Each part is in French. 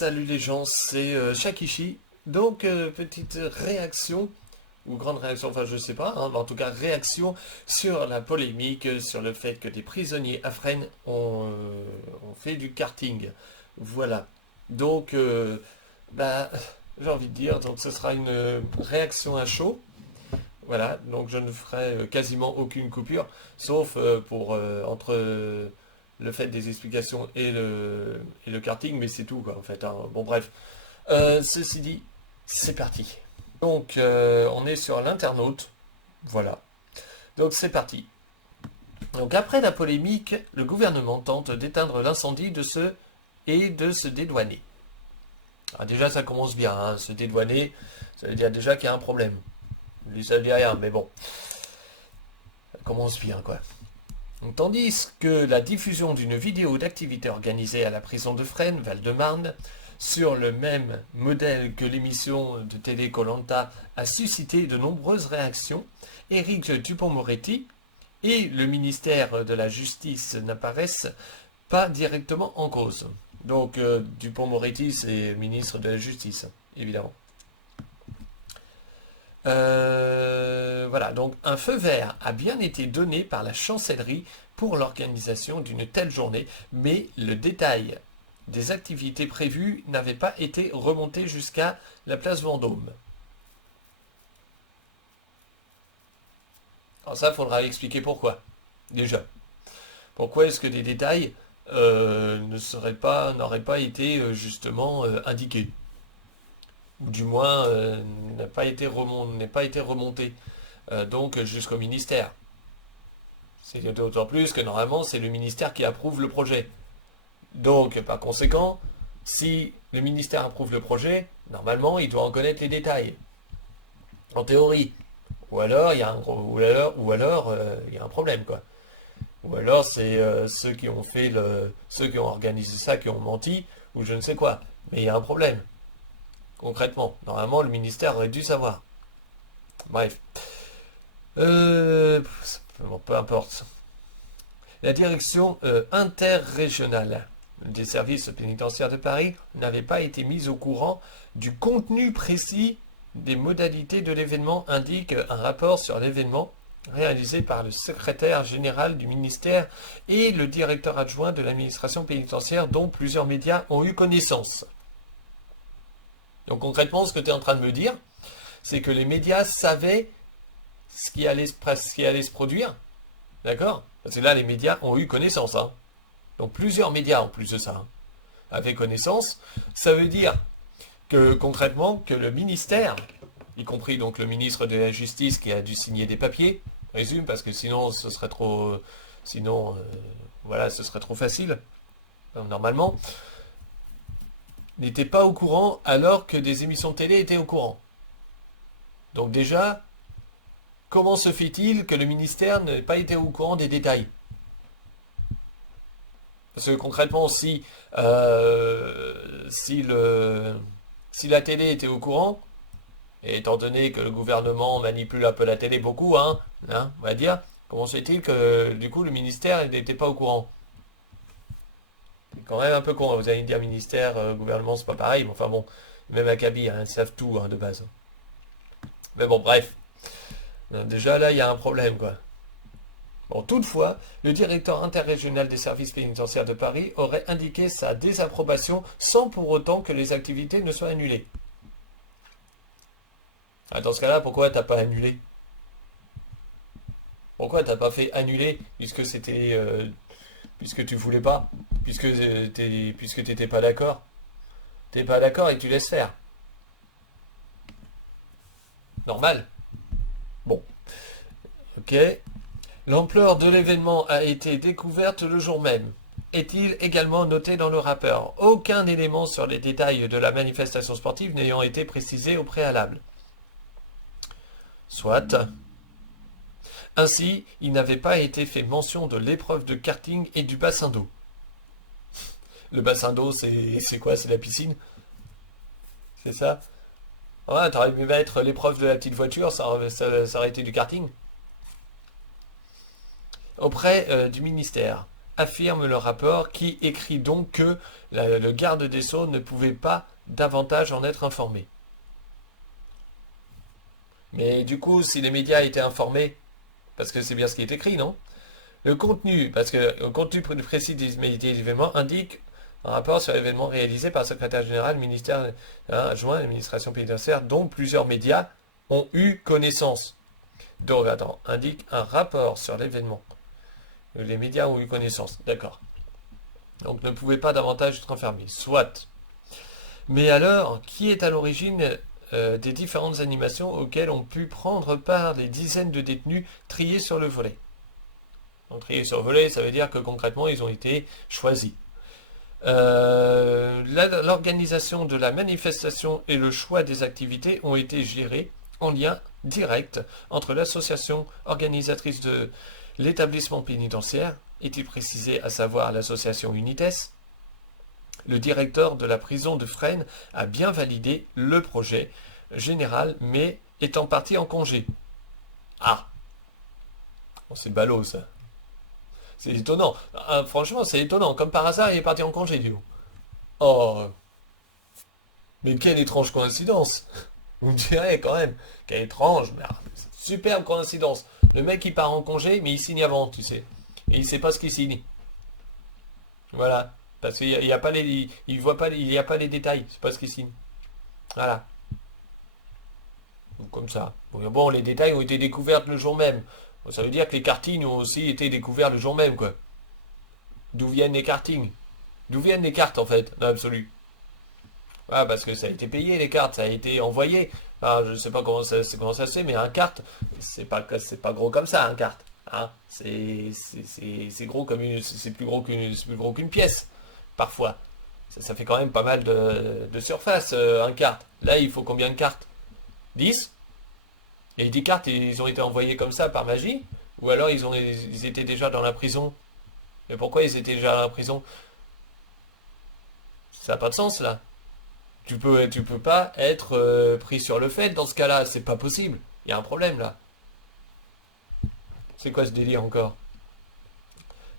Salut les gens, c'est Shakishi. Donc, petite réaction, ou grande réaction, enfin je sais pas, hein, mais en tout cas réaction sur la polémique, sur le fait que des prisonniers à Fresnes ont fait du karting. Voilà. Donc, bah, j'ai envie de dire, donc ce sera une réaction à chaud. Voilà, donc je ne ferai quasiment aucune coupure, sauf pour entre le fait des explications et le karting, mais c'est tout quoi en fait, hein. Bon bref. Ceci dit, c'est parti. Donc on est sur l'internaute, voilà. Donc c'est parti. Donc après la polémique, le gouvernement tente d'éteindre l'incendie de se dédouaner. Alors déjà ça commence bien, hein, se dédouaner, ça veut dire déjà qu'il y a un problème. Lui ça ne dit rien, mais bon, ça commence bien quoi. Donc, tandis que la diffusion d'une vidéo d'activité organisée à la prison de Fresnes, Val-de-Marne, sur le même modèle que l'émission de télé koh a suscité de nombreuses réactions, Éric Dupond-Moretti et le ministère de la Justice n'apparaissent pas directement en cause. Donc Dupond-Moretti, c'est ministre de la Justice, évidemment. Voilà, donc un feu vert a bien été donné par la chancellerie pour l'organisation d'une telle journée, mais le détail des activités prévues n'avait pas été remonté jusqu'à la place Vendôme. Alors ça, il faudra expliquer pourquoi, déjà. Pourquoi est-ce que des détails n'auraient pas été justement indiqués, ou du moins n'a pas été remonté donc jusqu'au ministère. C'est d'autant plus que normalement c'est le ministère qui approuve le projet. Donc par conséquent, si le ministère approuve le projet, normalement il doit en connaître les détails. En théorie. Ou alors il y a il y a un problème quoi. Ou alors c'est ceux qui ont organisé ça qui ont menti ou je ne sais quoi. Mais il y a un problème. Concrètement, normalement le ministère aurait dû savoir. Bref. Bon, peu importe. La direction interrégionale des services pénitentiaires de Paris n'avait pas été mise au courant du contenu précis des modalités de l'événement, indique un rapport sur l'événement réalisé par le secrétaire général du ministère et le directeur adjoint de l'administration pénitentiaire dont plusieurs médias ont eu connaissance. Donc concrètement, ce que tu es en train de me dire, c'est que les médias savaient ce qui allait se produire, d'accord? Parce que là, les médias ont eu connaissance, hein. Donc plusieurs médias en plus de ça, hein, avaient connaissance. Ça veut dire que concrètement, que le ministère, y compris donc le ministre de la Justice qui a dû signer des papiers, résume, parce que sinon ce serait trop, voilà, ce serait trop facile. Normalement, n'était pas au courant alors que des émissions de télé étaient au courant. Donc déjà, comment se fait-il que le ministère n'ait pas été au courant des détails? Parce que concrètement, si la télé était au courant, et étant donné que le gouvernement manipule un peu la télé beaucoup, on va dire, comment se fait-il que du coup le ministère n'était pas au courant? C'est quand même un peu con, hein. Vous allez me dire ministère, gouvernement, c'est pas pareil, mais enfin bon, même Akabi, ils savent tout de base. Mais bon, bref. Déjà là, il y a un problème, quoi. Bon, toutefois, le directeur interrégional des services pénitentiaires de Paris aurait indiqué sa désapprobation sans pour autant que les activités ne soient annulées. Ah, dans ce cas-là, pourquoi t'as pas annulé? Pourquoi t'as pas fait annuler puisque puisque tu voulais pas, puisque t'étais pas d'accord? T'es pas d'accord et tu laisses faire. Normal. Bon. Ok. L'ampleur de l'événement a été découverte le jour même. Est-il également noté dans le rapport? Aucun élément sur les détails de la manifestation sportive n'ayant été précisé au préalable. Soit. Ainsi, il n'avait pas été fait mention de l'épreuve de karting et du bassin d'eau. Le bassin d'eau, c'est quoi? C'est la piscine? C'est ça? Ouais, t'aurais pu mettre l'épreuve de la petite voiture, ça aurait été du karting. Auprès du ministère, affirme le rapport qui écrit donc que le garde des Sceaux ne pouvait pas davantage en être informé. Mais du coup, si les médias étaient informés, parce que c'est bien ce qui est écrit, non? Le contenu, parce que le contenu précis des événements indique un rapport sur l'événement réalisé par le secrétaire général, le ministère adjoint à l'administration pénitentiaire, dont plusieurs médias ont eu connaissance. Donc, attends, indique un rapport sur l'événement. Les médias ont eu connaissance, d'accord. Donc, ne pouvait pas davantage être enfermé. Soit. Mais alors, qui est à l'origine des différentes animations auxquelles ont pu prendre part les dizaines de détenus triés sur le volet? Donc, triés sur le volet, ça veut dire que concrètement, ils ont été choisis. L'organisation de la manifestation et le choix des activités ont été gérés en lien direct entre l'association organisatrice de l'établissement pénitentiaire, est-il précisé, à savoir l'association Unites. Le directeur de la prison de Fresnes a bien validé le projet général, mais est en partie en congé. Ah, bon, c'est ballot ça. C'est étonnant. Franchement, c'est étonnant. Comme par hasard, il est parti en congé, du coup. Oh, mais quelle étrange coïncidence. Vous me direz quand même. Quelle étrange. Mais, superbe coïncidence. Le mec, il part en congé, mais il signe avant, tu sais. Et il sait pas ce qu'il signe. Voilà. Parce qu'il n'y a pas les, il voit pas, il n'y a pas les détails. C'est pas ce qu'il signe. Voilà. Donc, comme ça. Bon, les détails ont été découverts le jour même. Bon, ça veut dire que les kartings ont aussi été découverts le jour même, quoi. D'où viennent les kartings? D'où viennent les cartes, en fait, dans l'absolu? Ah, parce que ça a été payé, les cartes, ça a été envoyé. Enfin, je ne sais pas comment ça se fait, mais un carte, c'est pas gros comme ça, un carte. Hein, c'est gros comme c'est plus gros qu'une pièce, parfois. Ça fait quand même pas mal de surface, un carte. Là, il faut combien de cartes? 10? Et les 10 cartes, ils ont été envoyés comme ça par magie? Ou alors ils étaient déjà dans la prison? Mais pourquoi ils étaient déjà dans la prison? Ça n'a pas de sens, là. Tu peux pas être pris sur le fait dans ce cas-là, c'est pas possible. Il y a un problème là. C'est quoi ce délire encore?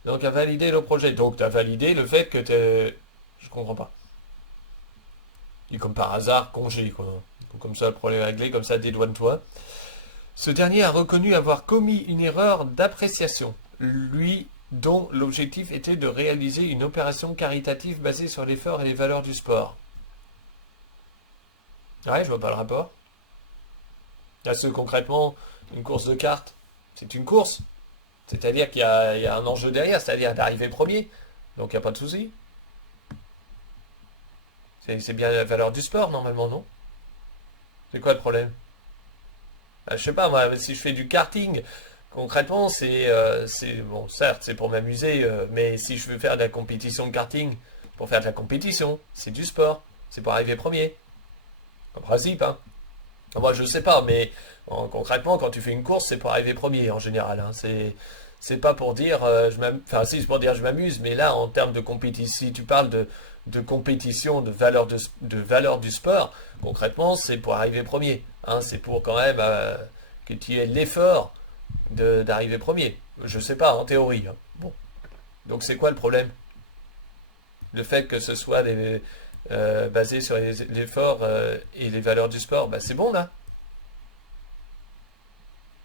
Donc, à valider le projet. Donc, tu as validé le fait que t'es... Je comprends pas. Et comme par hasard, congé, quoi. Comme ça, le problème est réglé, comme ça, dédouane-toi. Ce dernier a reconnu avoir commis une erreur d'appréciation. Lui, dont l'objectif était de réaliser une opération caritative basée sur l'effort et les valeurs du sport. Ouais, je vois pas le rapport. Parce que concrètement, une course de cartes, c'est une course. C'est-à-dire qu'il y a un enjeu derrière, c'est-à-dire d'arriver premier. Donc il n'y a pas de souci. C'est bien la valeur du sport, normalement, non? C'est quoi le problème? Je sais pas, moi, si je fais du karting, concrètement, bon, certes, c'est pour m'amuser, mais si je veux faire de la compétition de karting, pour faire de la compétition, c'est du sport. C'est pour arriver premier. En principe, hein. Moi, je sais pas, mais concrètement, quand tu fais une course, c'est pour arriver premier en général. Hein. C'est pas pour dire, enfin, si, c'est pour dire je m'amuse, mais là, en termes de compétition, si tu parles de compétition, de valeur du sport, concrètement, c'est pour arriver premier. Hein. C'est pour quand même que tu aies l'effort d'arriver premier. Je sais pas, en théorie. Hein. Bon. Donc, c'est quoi le problème? Le fait que ce soit basé sur l'effort et les valeurs du sport, bah, c'est bon là.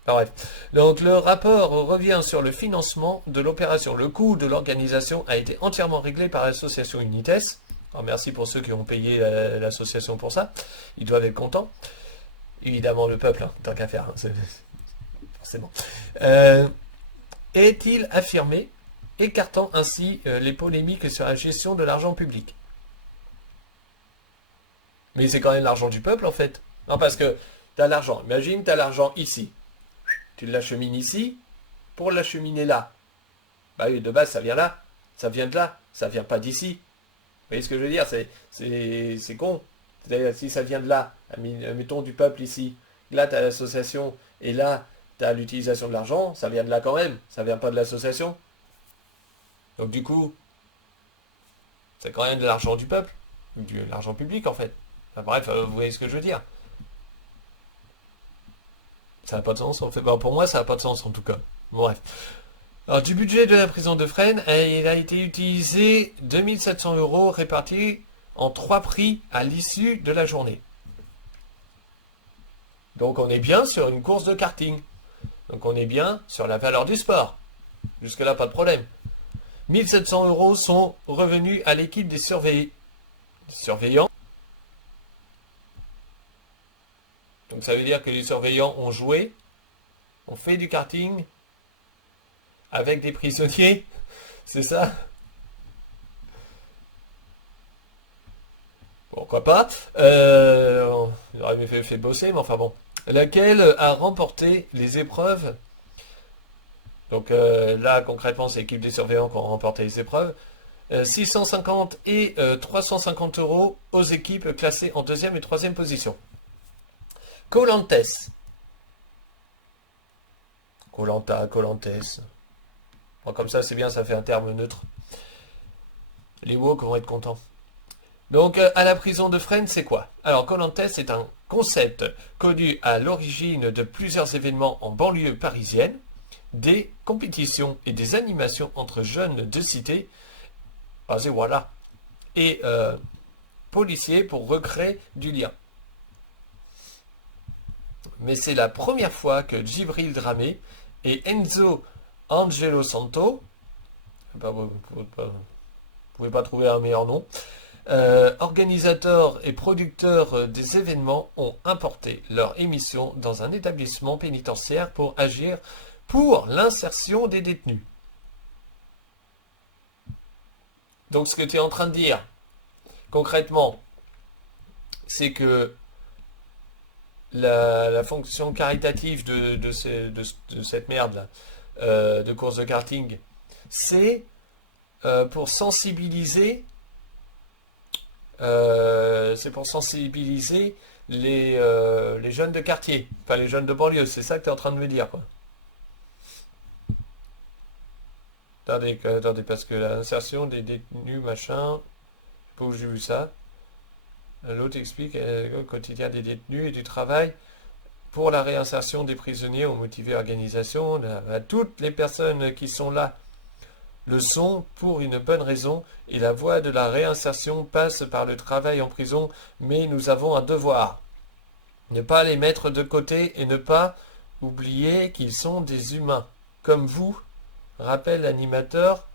Enfin, bref. Donc le rapport revient sur le financement de l'opération. Le coût de l'organisation a été entièrement réglé par l'association Unites. Alors merci pour ceux qui ont payé l'association pour ça. Ils doivent être contents. Évidemment le peuple, hein, tant qu'à faire. Hein, forcément. Est-il affirmé, écartant ainsi les polémiques sur la gestion de l'argent public? Mais c'est quand même l'argent du peuple en fait. Non, parce que tu as l'argent. Imagine, tu as l'argent ici. Tu l'achemines ici pour l'acheminer là. Bah oui, de base, ça vient là. Ça vient de là. Ça vient pas d'ici. Vous voyez ce que je veux dire? C'est con. C'est-à-dire, si ça vient de là, mettons du peuple ici. Là, tu as l'association. Et là, tu as l'utilisation de l'argent. Ça vient de là quand même. Ça vient pas de l'association. Donc du coup, c'est quand même de l'argent du peuple. De l'argent public en fait. Enfin, bref, vous voyez ce que je veux dire. Ça n'a pas de sens en fait. Bon, pour moi, ça n'a pas de sens en tout cas. Bref. Alors, du budget de la prison de Fresnes, il a été utilisé 2700 € répartis en 3 prix à l'issue de la journée. Donc, on est bien sur une course de karting. Donc, on est bien sur la valeur du sport. Jusque-là, pas de problème. 1700 € sont revenus à l'équipe des surveillants. Donc, ça veut dire que les surveillants ont joué, ont fait du karting avec des prisonniers. C'est ça? Pourquoi pas? On aurait mieux fait bosser, mais enfin bon. Laquelle a remporté les épreuves. Donc là, concrètement, c'est l'équipe des surveillants qui ont remporté les épreuves. 650 et 350 € aux équipes classées en deuxième et troisième position. Colantes. Colanta, Colantes. Bon, comme ça, c'est bien, ça fait un terme neutre. Les woke vont être contents. Donc, à la prison de Fresnes, c'est quoi? Alors, Colantes est un concept connu à l'origine de plusieurs événements en banlieue parisienne, des compétitions et des animations entre jeunes de cité, voilà, et policiers pour recréer du lien. Mais c'est la première fois que Djibril Dramé et Enzo Angelo Santo, vous ne pouvez pas trouver un meilleur nom, organisateurs et producteurs des événements ont importé leur émission dans un établissement pénitentiaire pour agir pour l'insertion des détenus. Donc ce que tu es en train de dire, concrètement, c'est que la fonction caritative de cette merde là, de course de karting, c'est pour sensibiliser les jeunes de quartier, enfin les jeunes de banlieue, c'est ça que tu es en train de me dire, quoi. Attendez, parce que l'insertion des détenus, machin, je sais pas où j'ai vu ça. L'autre explique au quotidien des détenus et du travail pour la réinsertion des prisonniers ont motivé l'organisation. Toutes les personnes qui sont là le sont pour une bonne raison et la voie de la réinsertion passe par le travail en prison, mais nous avons un devoir. Ne pas les mettre de côté et ne pas oublier qu'ils sont des humains, comme vous, rappelle l'animateur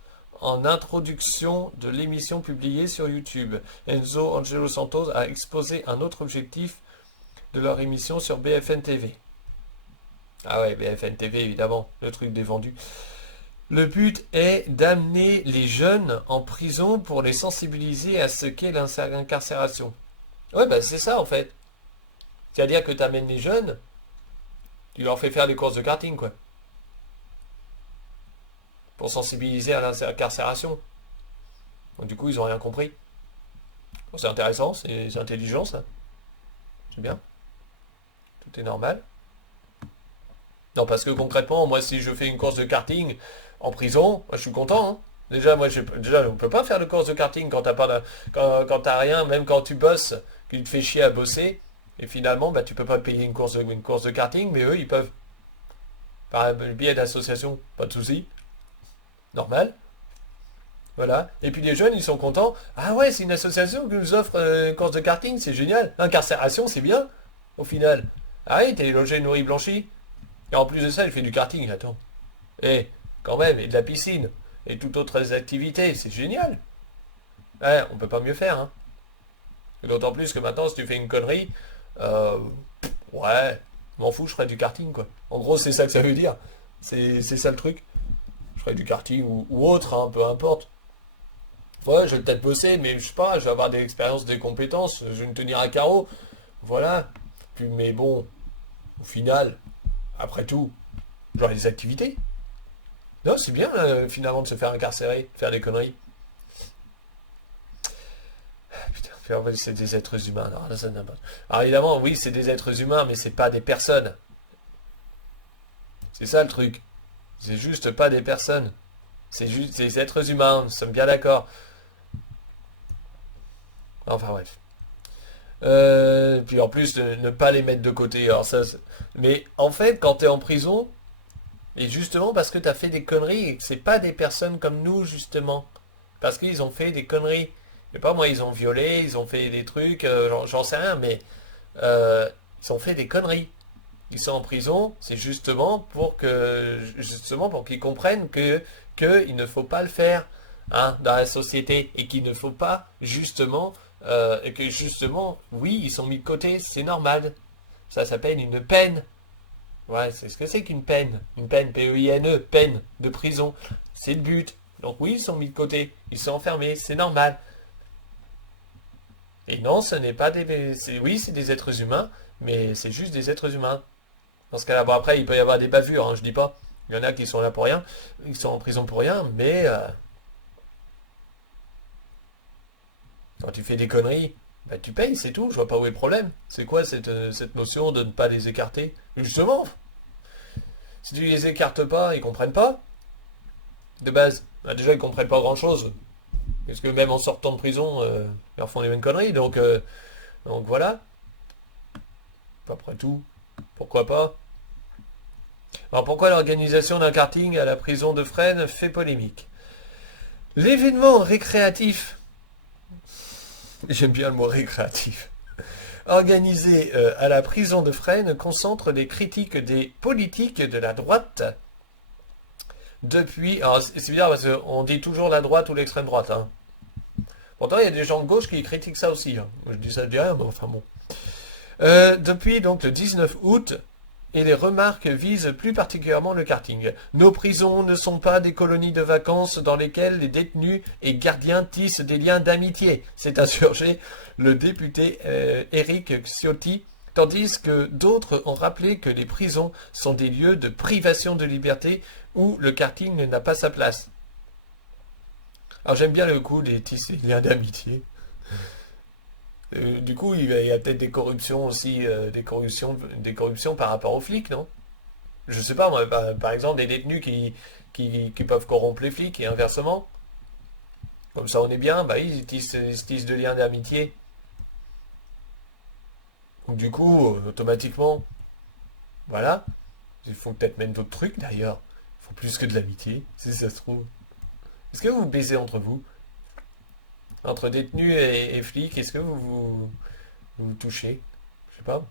en introduction de l'émission publiée sur YouTube. Enzo Angelo Santos a exposé un autre objectif de leur émission sur BFN TV. Ah ouais, BFN TV, évidemment, le truc des vendus. Le but est d'amener les jeunes en prison pour les sensibiliser à ce qu'est l'incarcération. Ouais, bah c'est ça en fait. C'est-à-dire que tu amènes les jeunes, tu leur fais faire des courses de karting, quoi. Pour sensibiliser à l'incarcération. Donc du coup, ils n'ont rien compris. Bon, c'est intéressant, c'est intelligent ça. C'est bien. Tout est normal. Non, parce que concrètement, moi, si je fais une course de karting en prison, moi, je suis content. Hein. Déjà, on ne peut pas faire de course de karting quand quand t'as rien, même quand tu bosses, qu'il te fait chier à bosser, et finalement, bah, tu peux pas payer une course de karting, mais eux, ils peuvent. Par le biais d'association, pas de souci. Normal. Voilà. Et puis les jeunes, ils sont contents. Ah ouais, c'est une association qui nous offre une course de karting, c'est génial. Incarcération, c'est bien, au final. Ah oui, t'es logé, nourri, blanchi. Et en plus de ça, il fait du karting, attends. Et quand même, et de la piscine, et toutes autres activités, c'est génial. Ouais, on peut pas mieux faire, hein. Et d'autant plus que maintenant, si tu fais une connerie, ouais, m'en fous, je ferai du karting, quoi. En gros, c'est ça que ça veut dire. C'est ça le truc. Je ferai du karting ou autre, hein, peu importe. Ouais, je vais peut-être bosser, mais je sais pas, je vais avoir des expériences, des compétences, je vais me tenir à carreau. Voilà. Puis, mais bon, au final, après tout, genre les activités. Non, c'est bien finalement de se faire incarcérer, de faire des conneries. Putain, en fait, c'est des êtres humains. Alors, là, ça alors évidemment, oui, c'est des êtres humains, mais c'est pas des personnes. C'est ça le truc. C'est juste pas des personnes. C'est juste des êtres humains, nous sommes bien d'accord. Enfin bref. Puis en plus, ne pas les mettre de côté. Alors ça, mais en fait, quand tu es en prison, Et justement parce que tu as fait des conneries et que c'est pas des personnes comme nous, justement. Parce qu'ils ont fait des conneries. Je sais pas, moi, ils ont violé, ils ont fait des trucs, j'en sais rien, mais ils ont fait des conneries. Ils sont en prison, c'est justement pour qu'ils comprennent qu'il ne faut pas le faire, hein, dans la société et qu'il ne faut pas justement et que justement, oui, ils sont mis de côté, c'est normal. Ça s'appelle une peine. Ouais, c'est ce que c'est qu'une peine. Une peine, P-E-I-N-E, peine de prison. C'est le but. Donc oui, ils sont mis de côté, ils sont enfermés, c'est normal. Et non, ce n'est pas des... Oui, c'est des êtres humains, mais c'est juste des êtres humains. Dans ce cas-là, bon après, il peut y avoir des bavures, hein, je dis pas. Il y en a qui sont là pour rien, ils sont en prison pour rien, mais quand tu fais des conneries, bah, tu payes, c'est tout, je vois pas où est le problème. C'est quoi cette notion de ne pas les écarter? Justement, si tu les écartes pas, ils comprennent pas, de base. Bah, déjà, ils comprennent pas grand-chose. Parce que même en sortant de prison, ils leur font les mêmes conneries, donc voilà. Après tout, pourquoi pas? Alors pourquoi l'organisation d'un karting à la prison de Fresnes fait polémique? L'événement récréatif, j'aime bien le mot récréatif, organisé à la prison de Fresnes concentre les critiques des politiques de la droite depuis... Alors c'est bizarre parce qu'on dit toujours la droite ou l'extrême droite. Hein. Pourtant il y a des gens de gauche qui critiquent ça aussi. Hein. Je dis ça de rien, mais enfin bon. Depuis donc le 19 août, et les remarques visent plus particulièrement le karting. Nos prisons ne sont pas des colonies de vacances dans lesquelles les détenus et gardiens tissent des liens d'amitié, s'est insurgé le député Éric Ciotti, tandis que d'autres ont rappelé que les prisons sont des lieux de privation de liberté où le karting n'a pas sa place. Alors j'aime bien le coup des tisser des liens d'amitié. Du coup, il y a peut-être des corruptions aussi, des corruptions par rapport aux flics, non? Je sais pas, moi, par exemple, des détenus qui peuvent corrompre les flics et inversement. Comme ça, on est bien, bah oui, ils se tissent de liens d'amitié. Donc du coup, automatiquement, voilà. Ils font peut-être même d'autres trucs d'ailleurs. Ils font plus que de l'amitié, si ça se trouve. Est-ce que vous baisez entre vous? Entre détenus et flics, est-ce que vous touchez? Je sais pas.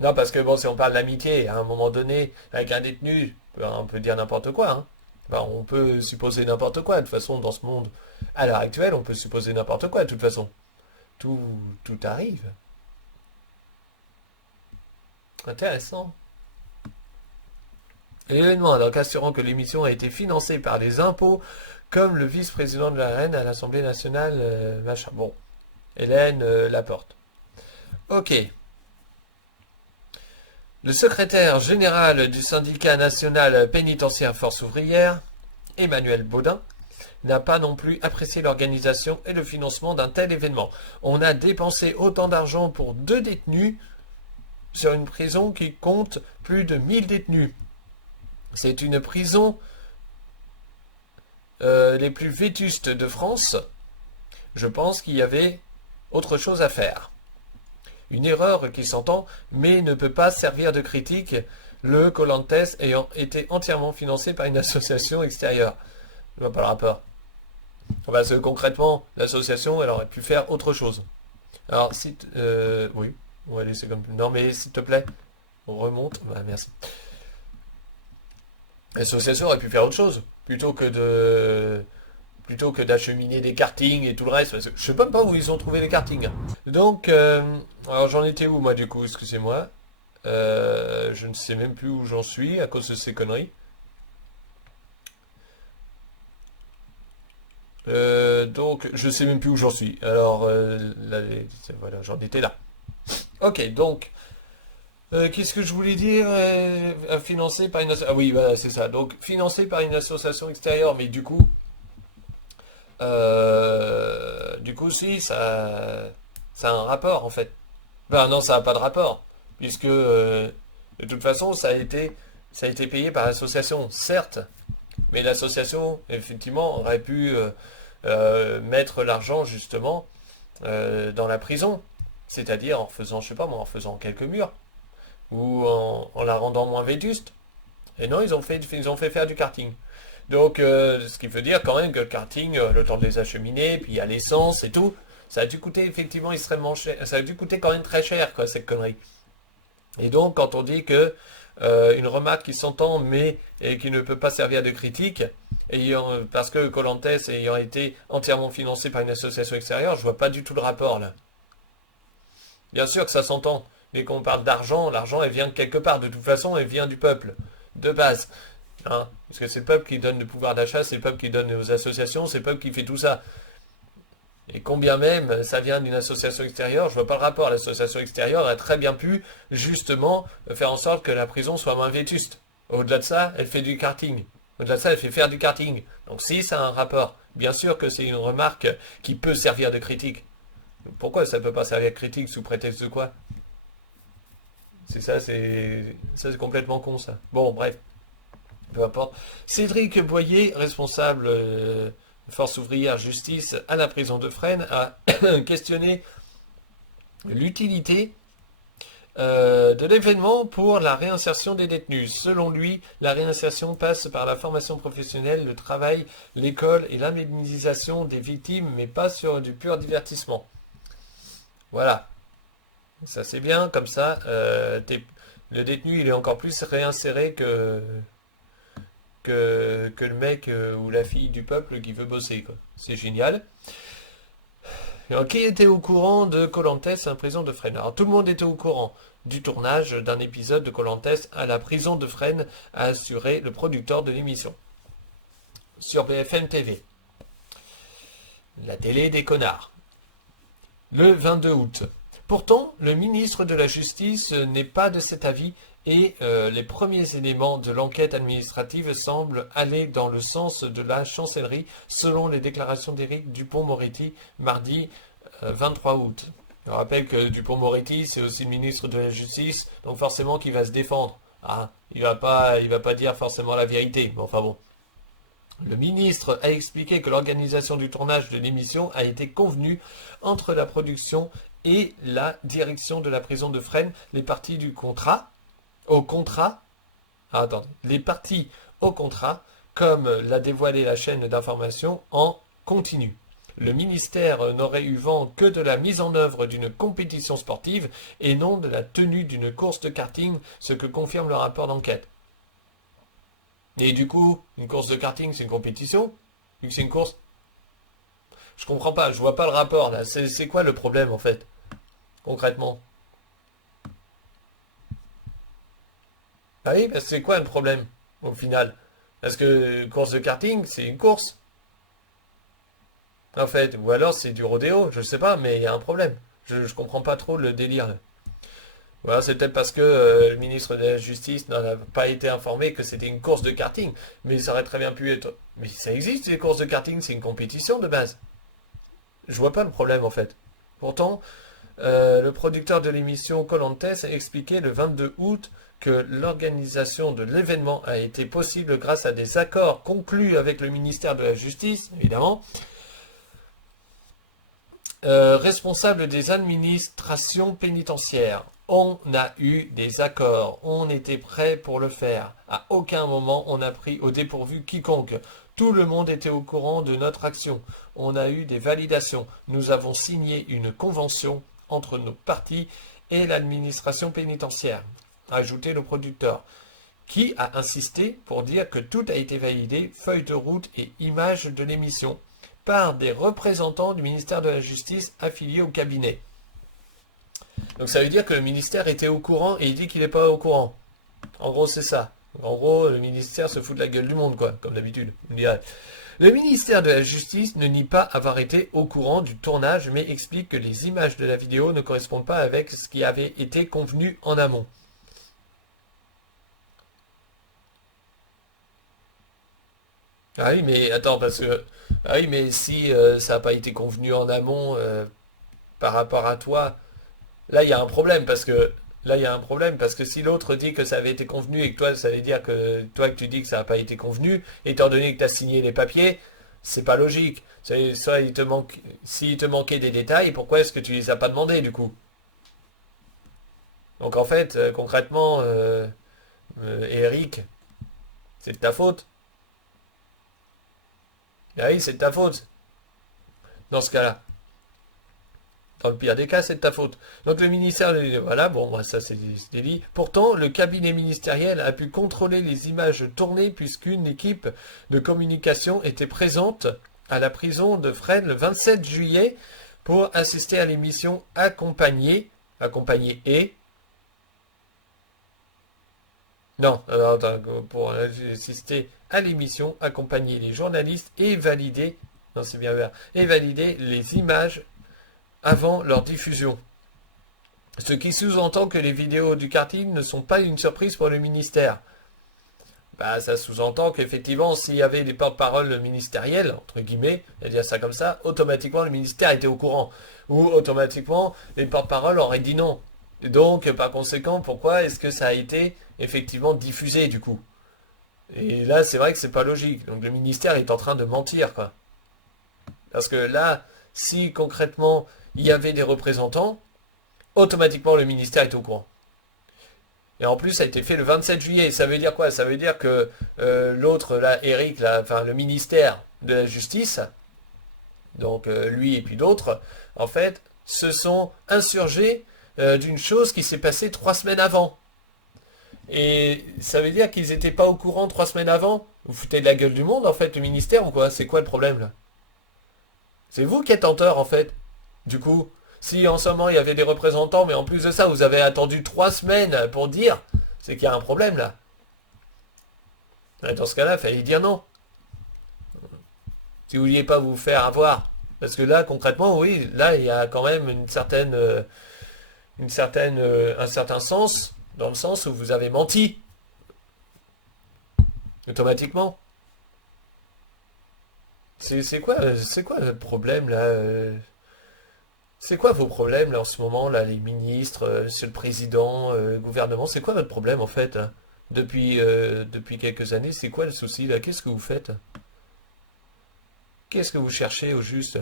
Non, parce que bon, si on parle d'amitié, à un moment donné, avec un détenu, on peut dire n'importe quoi. Hein. Enfin, on peut supposer n'importe quoi. De toute façon, dans ce monde, à l'heure actuelle, on peut supposer n'importe quoi. De toute façon, tout, tout arrive. Intéressant. L'événement, donc assurant que l'émission a été financée par des impôts, comme le vice-président de la Reine à l'Assemblée nationale, machin. Bon, Hélène Laporte. Ok. Le secrétaire général du syndicat national pénitentiaire Force ouvrière, Emmanuel Baudin, n'a pas non plus apprécié l'organisation et le financement d'un tel événement. On a dépensé autant d'argent pour 2 détenus sur une prison qui compte plus de 1000 détenus. C'est une prison les plus vétustes de France. Je pense qu'il y avait autre chose à faire. Une erreur qui s'entend, mais ne peut pas servir de critique, le Colantes ayant été entièrement financé par une association extérieure. Je vois pas le rapport. Parce que concrètement, l'association, elle aurait pu faire autre chose. Alors, si... oui, on va laisser comme... Non, mais s'il te plaît, on remonte. Bah, merci. L'association aurait pu faire autre chose, plutôt que d'acheminer des kartings et tout le reste. Parce que je sais même pas où ils ont trouvé les kartings. Donc, alors j'en étais où moi du coup, excusez-moi. Je ne sais même plus où j'en suis à cause de ces conneries. Donc, je sais même plus où j'en suis. Alors, là, voilà, j'en étais là. Ok, donc, qu'est-ce que je voulais dire financé par une association. Ah oui, voilà, c'est ça. Donc, financé par une association extérieure, mais du coup, si, ça a un rapport en fait. Ben non, ça n'a pas de rapport, puisque de toute façon, ça a été payé par l'association, certes, mais l'association, effectivement, aurait pu mettre l'argent justement dans la prison, c'est-à-dire en faisant, je sais pas moi, en faisant quelques murs, ou en la rendant moins vétuste. Et non, ils ont fait faire du karting. Donc, ce qui veut dire quand même que le karting, le temps de les acheminer, puis il y a l'essence et tout, ça a dû coûter effectivement extrêmement cher. Ça a dû coûter quand même très cher, quoi, cette connerie. Et donc, quand on dit que une remarque qui s'entend, mais et qui ne peut pas servir de critique, parce que Colantes ayant été entièrement financé par une association extérieure, je vois pas du tout le rapport là. Bien sûr que ça s'entend. Mais quand on parle d'argent, l'argent, elle vient de quelque part. De toute façon, elle vient du peuple, de base. Hein, parce que c'est le peuple qui donne le pouvoir d'achat, c'est le peuple qui donne aux associations, c'est le peuple qui fait tout ça. Et combien même ça vient d'une association extérieure, je vois pas le rapport. L'association extérieure a très bien pu, justement, faire en sorte que la prison soit moins vétuste. Au-delà de ça, elle fait du karting. Au-delà de ça, elle fait faire du karting. Donc si ça a un rapport, bien sûr que c'est une remarque qui peut servir de critique. Pourquoi ça ne peut pas servir de critique sous prétexte de quoi? C'est complètement con ça. Bon, bref, peu importe. Cédric Boyer, responsable Force ouvrière justice à la prison de Fresnes, a questionné l'utilité de l'événement pour la réinsertion des détenus. Selon lui, la réinsertion passe par la formation professionnelle, le travail, l'école et l'indemnisation des victimes, mais pas sur du pur divertissement. Voilà. Ça c'est bien, comme ça, le détenu il est encore plus réinséré que le mec ou la fille du peuple qui veut bosser, quoi. C'est génial. Alors, qui était au courant de Colantes à la prison de Fresnes? Alors tout le monde était au courant du tournage d'un épisode de Colantes à la prison de Fresnes, a assuré le producteur de l'émission. Sur BFM TV. La télé des connards. Le 22 août. Pourtant, le ministre de la Justice n'est pas de cet avis et les premiers éléments de l'enquête administrative semblent aller dans le sens de la chancellerie, selon les déclarations d'Éric Dupond-Moretti, mardi 23 août. Je rappelle que Dupond-Moretti, c'est aussi le ministre de la Justice, donc forcément qu'il va se défendre. Ah, il va pas dire forcément la vérité, mais enfin bon. Le ministre a expliqué que l'organisation du tournage de l'émission a été convenue entre la production et la direction de la prison de Fresnes, les parties les parties au contrat, comme l'a dévoilé la chaîne d'information, en continu. Le ministère n'aurait eu vent que de la mise en œuvre d'une compétition sportive et non de la tenue d'une course de karting, ce que confirme le rapport d'enquête. Et du coup, une course de karting, c'est une compétition? Vu que c'est une course? Je comprends pas, je vois pas le rapport là. C'est quoi le problème en fait? Concrètement. Ah oui, parce que c'est quoi le problème au final? Parce que course de karting, c'est une course. En fait, ou alors c'est du rodéo, je sais pas, mais il y a un problème. Je comprends pas trop le délire là. Voilà, c'est peut-être parce que le ministre de la Justice n'en a pas été informé que c'était une course de karting. Mais ça aurait très bien pu être. Mais ça existe, les courses de karting, c'est une compétition de base. Je vois pas le problème en fait. Pourtant, le producteur de l'émission Colantes a expliqué le 22 août que l'organisation de l'événement a été possible grâce à des accords conclus avec le ministère de la Justice, évidemment, responsable des administrations pénitentiaires. On a eu des accords, on était prêt pour le faire. À aucun moment on a pris au dépourvu quiconque. Tout le monde était au courant de notre action. On a eu des validations. Nous avons signé une convention entre nos parties et l'administration pénitentiaire, a ajouté le producteur, qui a insisté pour dire que tout a été validé, feuille de route et images de l'émission, par des représentants du ministère de la Justice affiliés au cabinet. Donc ça veut dire que le ministère était au courant et il dit qu'il n'est pas au courant. En gros, c'est ça. En gros, le ministère se fout de la gueule du monde, quoi, comme d'habitude. Le ministère de la Justice ne nie pas avoir été au courant du tournage, mais explique que les images de la vidéo ne correspondent pas avec ce qui avait été convenu en amont. Ah oui, mais attends, parce que... Ah oui, mais si ça n'a pas été convenu en amont par rapport à toi, là, il y a un problème, parce que... Là, il y a un problème, parce que si l'autre dit que ça avait été convenu et que toi, ça veut dire que toi, que tu dis que ça n'a pas été convenu, étant donné que tu as signé les papiers, c'est pas logique. Soit il te manque... S'il te manquait des détails, pourquoi est-ce que tu les as pas demandés, du coup? Donc en fait, concrètement, Eric, C'est de ta faute. Ah oui, c'est de ta faute. Dans ce cas-là. Dans le pire des cas, c'est de ta faute. Donc le ministère, voilà, bon, ça c'est dit. Pourtant, le cabinet ministériel a pu contrôler les images tournées puisqu'une équipe de communication était présente à la prison de Fresnes le 27 juillet pour assister à l'émission Accompagné et... Non, pour assister à l'émission Accompagner les journalistes et valider, non c'est bien vert, et valider les images avant leur diffusion. Ce qui sous-entend que les vidéos du karting ne sont pas une surprise pour le ministère. Bah, ça sous-entend qu'effectivement, s'il y avait des porte-paroles ministériels, entre guillemets, on va dire ça comme ça, automatiquement le ministère était au courant. Ou automatiquement, les porte-paroles auraient dit non. Et donc, par conséquent, pourquoi est-ce que ça a été effectivement diffusé du coup? Et là, c'est vrai que c'est pas logique. Donc le ministère est en train de mentir, quoi. Parce que là, si concrètement il y avait des représentants, automatiquement le ministère est au courant. Et en plus, ça a été fait le 27 juillet. Ça veut dire quoi? Ça veut dire que l'autre, là, Eric, là, enfin le ministère de la Justice, donc lui et puis d'autres, en fait, se sont insurgés d'une chose qui s'est passée 3 semaines avant. Et ça veut dire qu'ils n'étaient pas au courant 3 semaines avant? Vous foutez de la gueule du monde, en fait, le ministère, ou quoi? C'est quoi le problème, là? C'est vous qui êtes en tort, en fait. Du coup, si en ce moment il y avait des représentants, mais en plus de ça, vous avez attendu 3 semaines pour dire, c'est qu'il y a un problème, là. Et dans ce cas-là, il fallait dire non. Si vous vouliez pas vous faire avoir. Parce que là, concrètement, oui, là, il y a quand même un certain sens, dans le sens où vous avez menti. Automatiquement. C'est quoi le problème, là C'est quoi vos problèmes, là, en ce moment, là, les ministres, monsieur le président, le gouvernement? C'est quoi votre problème, en fait, hein depuis quelques années, c'est quoi le souci, là? Qu'est-ce que vous faites? Qu'est-ce que vous cherchez, au juste?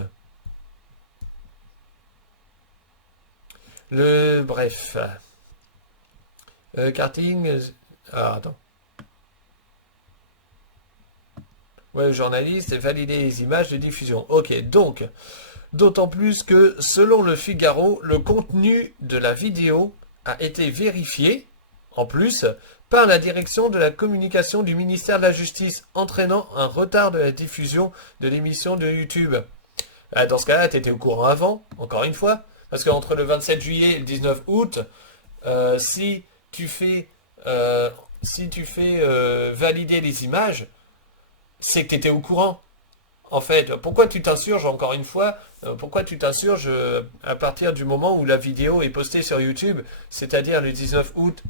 Bref. Karting... Ah, attends. Ouais, journaliste, valider les images de diffusion. Ok, donc, d'autant plus que, selon le Figaro, le contenu de la vidéo a été vérifié, en plus, par la direction de la communication du ministère de la Justice, entraînant un retard de la diffusion de l'émission de YouTube. Dans ce cas-là, tu étais au courant avant, encore une fois, parce qu'entre le 27 juillet et le 19 août, si tu fais, valider les images, c'est que tu étais au courant. En fait, pourquoi tu t'insurges, encore une fois, pourquoi tu t'insurges à partir du moment où la vidéo est postée sur YouTube, c'est-à-dire le 19 août?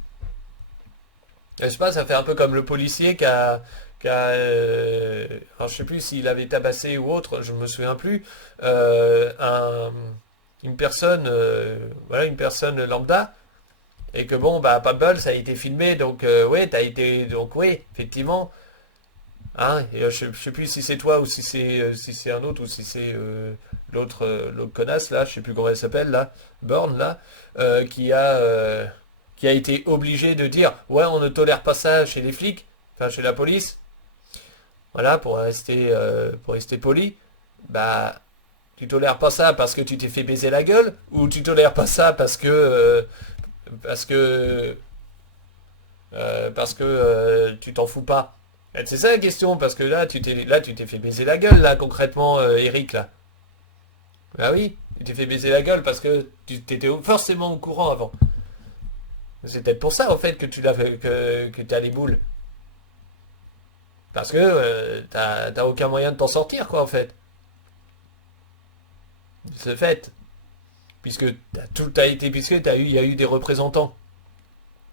Je sais pas, ça fait un peu comme le policier alors je sais plus s'il avait tabassé ou autre, je me souviens plus, une personne, voilà, une personne lambda, et que bon, bah, pas de bol, ça a été filmé, donc ouais, donc oui, effectivement. Hein, et je sais plus si c'est toi ou si c'est un autre ou si c'est l'autre connasse là, je sais plus comment elle s'appelle là, Born là, qui a été obligé de dire ouais on ne tolère pas ça chez les flics, enfin chez la police, voilà pour rester poli, bah tu tolères pas ça parce que tu t'es fait baiser la gueule ou tu tolères pas ça parce que tu t'en fous pas. C'est ça la question, parce que là tu t'es fait baiser la gueule, là, concrètement, Eric, là. Bah oui, tu t'es fait baiser la gueule parce que tu t'étais forcément au courant avant. C'est peut-être pour ça, en fait, que que t'as les boules. Parce que t'as aucun moyen de t'en sortir, quoi, en fait. C'est fait. Puisque il y a eu des représentants.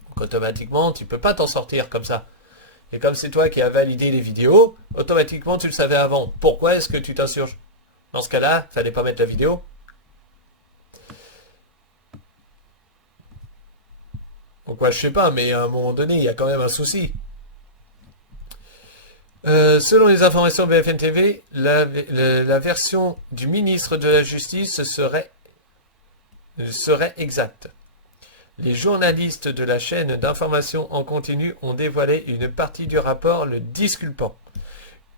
Donc automatiquement, tu peux pas t'en sortir comme ça. Et comme c'est toi qui as validé les vidéos, automatiquement tu le savais avant. Pourquoi est-ce que tu t'insurges? Dans ce cas-là, fallait pas mettre la vidéo. Donc ouais, je sais pas, mais à un moment donné, il y a quand même un souci. Selon les informations de BFM TV, la version du ministre de la Justice serait exacte. Les journalistes de la chaîne d'information en continu ont dévoilé une partie du rapport le disculpant.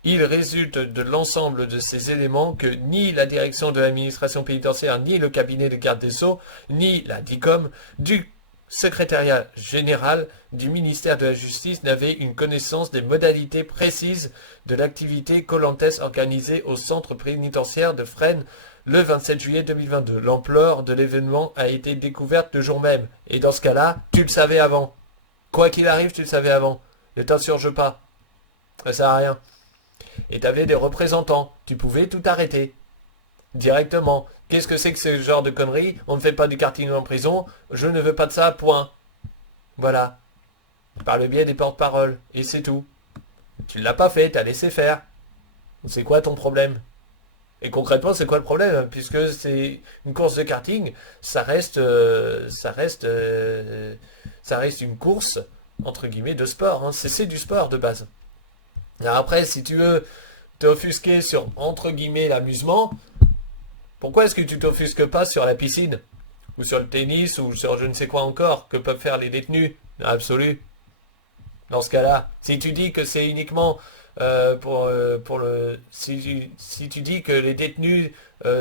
Il résulte de l'ensemble de ces éléments que ni la direction de l'administration pénitentiaire, ni le cabinet de garde des Sceaux, ni la DICOM du secrétariat général du ministère de la Justice n'avaient une connaissance des modalités précises de l'activité Colantes organisée au centre pénitentiaire de Fresnes le 27 juillet 2022. L'ampleur de l'événement a été découverte le jour même. Et dans ce cas-là, tu le savais avant. Quoi qu'il arrive, tu le savais avant. Ne t'insurge pas. Ça sert à rien. Et tu avais des représentants. Tu pouvais tout arrêter. Directement. Qu'est-ce que c'est que ce genre de conneries? On ne fait pas du karting en prison. Je ne veux pas de ça, point. Voilà. Par le biais des porte-paroles. Et c'est tout. Tu ne l'as pas fait, tu as laissé faire. C'est quoi ton problème? Et concrètement, c'est quoi le problème? Puisque c'est une course de karting, ça reste une course, entre guillemets, de sport. Hein. C'est du sport de base. Alors après, si tu veux t'offusquer sur, entre guillemets, l'amusement, pourquoi est-ce que tu t'offusques pas sur la piscine? Ou sur le tennis, ou sur je ne sais quoi encore, que peuvent faire les détenus? Absolu. Dans ce cas-là, si tu dis que c'est uniquement si tu dis que les détenus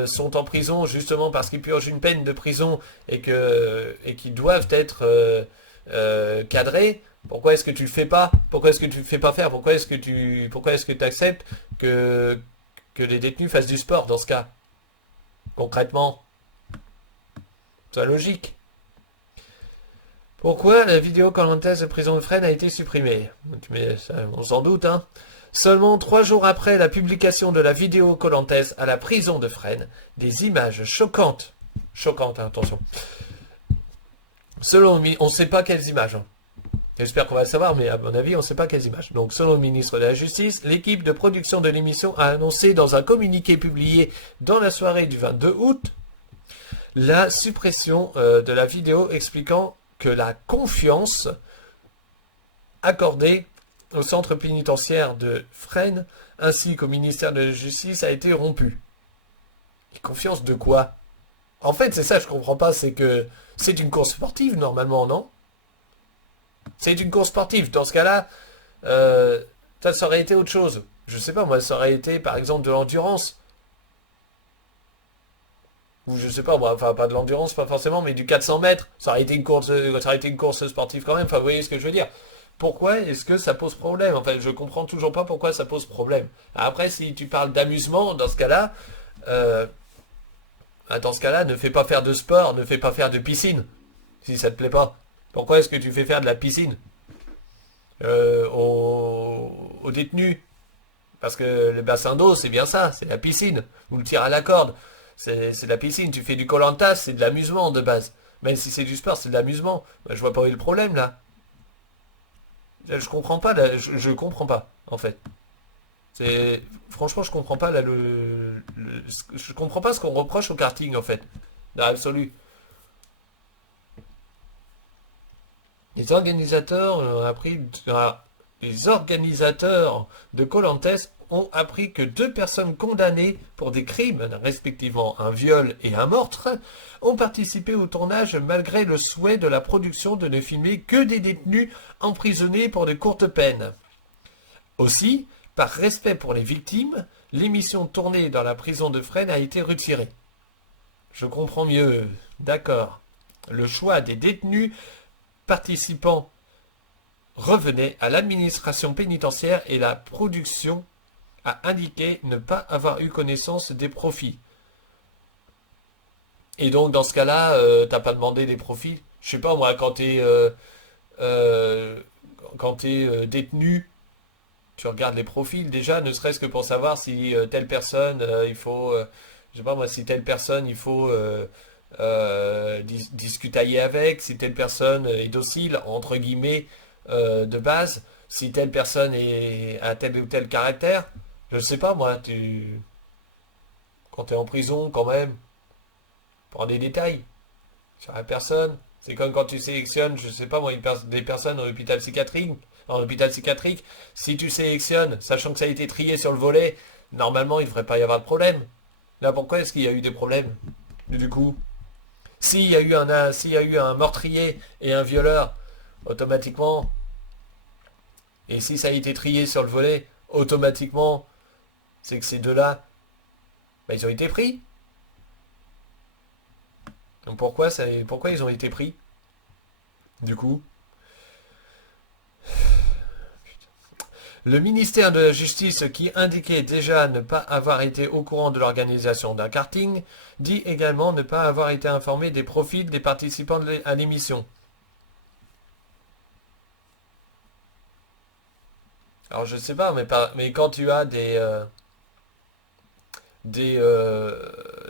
sont en prison justement parce qu'ils purgent une peine de prison et qu'ils doivent être cadrés, pourquoi est-ce que tu le fais pas? Pourquoi est-ce que tu le fais pas faire? Pourquoi est-ce que tu acceptes que les détenus fassent du sport dans ce cas? Concrètement, c'est logique. Pourquoi la vidéo Colantes de prison de Fresnes a été supprimée? Mais ça, on s'en doute, hein. Seulement 3 jours après la publication de la vidéo Colantes à la prison de Fresnes, des images choquantes, hein, attention. Selon on ne sait pas quelles images. Hein. J'espère qu'on va le savoir, mais à mon avis, on ne sait pas quelles images. Donc, selon le ministre de la Justice, l'équipe de production de l'émission a annoncé dans un communiqué publié dans la soirée du 22 août la suppression de la vidéo expliquant que la confiance accordée au centre pénitentiaire de Fresnes ainsi qu'au ministère de la Justice a été rompue. Et confiance de quoi? En fait, c'est ça que je comprends pas, c'est que c'est une course sportive normalement, non? C'est une course sportive. Dans ce cas-là, ça aurait été autre chose. Je sais pas, moi, ça aurait été par exemple de l'endurance. Ou je sais pas, moi, enfin pas de l'endurance, pas forcément, mais du 400 mètres. Ça aurait été une course sportive quand même. Enfin, vous voyez ce que je veux dire? Pourquoi est-ce que ça pose problème? Enfin, je comprends toujours pas pourquoi ça pose problème. Après, si tu parles d'amusement, dans ce cas-là, ne fais pas faire de sport, ne fais pas faire de piscine, si ça te plaît pas. Pourquoi est-ce que tu fais faire de la piscine aux détenus? Parce que le bassin d'eau, c'est bien ça, c'est la piscine. Ou le tir à la corde, c'est de la piscine. Tu fais du Koh-Lanta, c'est de l'amusement de base. Même si c'est du sport, c'est de l'amusement. Ben, je vois pas où est le problème, là. Je comprends pas, là, je comprends pas, en fait. Franchement, je comprends pas, là, je comprends pas ce qu'on reproche au karting, en fait. Dans l'absolu. Les organisateurs de Colantes ont appris que 2 personnes condamnées pour des crimes, respectivement un viol et un meurtre, ont participé au tournage malgré le souhait de la production de ne filmer que des détenus emprisonnés pour de courtes peines. Aussi, par respect pour les victimes, l'émission tournée dans la prison de Fresnes a été retirée. Je comprends mieux, d'accord. Le choix des détenus participants revenait à l'administration pénitentiaire et la production a indiqué ne pas avoir eu connaissance des profits. Et donc dans ce cas-là, t'as pas demandé des profits. Je sais pas moi, quand t'es détenu, tu regardes les profils déjà, ne serait-ce que pour savoir si telle personne, je sais pas moi, si telle personne, il faut discutailler avec, si telle personne est docile, entre guillemets, de base, si telle personne a tel ou tel caractère, je sais pas moi, quand tu es en prison quand même, prends des détails sur la personne. C'est comme quand tu sélectionnes, je sais pas moi, des personnes en hôpital psychiatrique, si tu sélectionnes, sachant que ça a été trié sur le volet, normalement il ne devrait pas y avoir de problème. Là pourquoi est-ce qu'il y a eu des problèmes? Du coup, S'il y a eu un meurtrier et un violeur, automatiquement, et si ça a été trié sur le volet, automatiquement, c'est que ces deux-là, bah, ils ont été pris. Donc pourquoi ils ont été pris, du coup? Le ministère de la Justice, qui indiquait déjà ne pas avoir été au courant de l'organisation d'un karting, dit également ne pas avoir été informé des profils des participants à l'émission. Alors je sais pas, mais quand tu as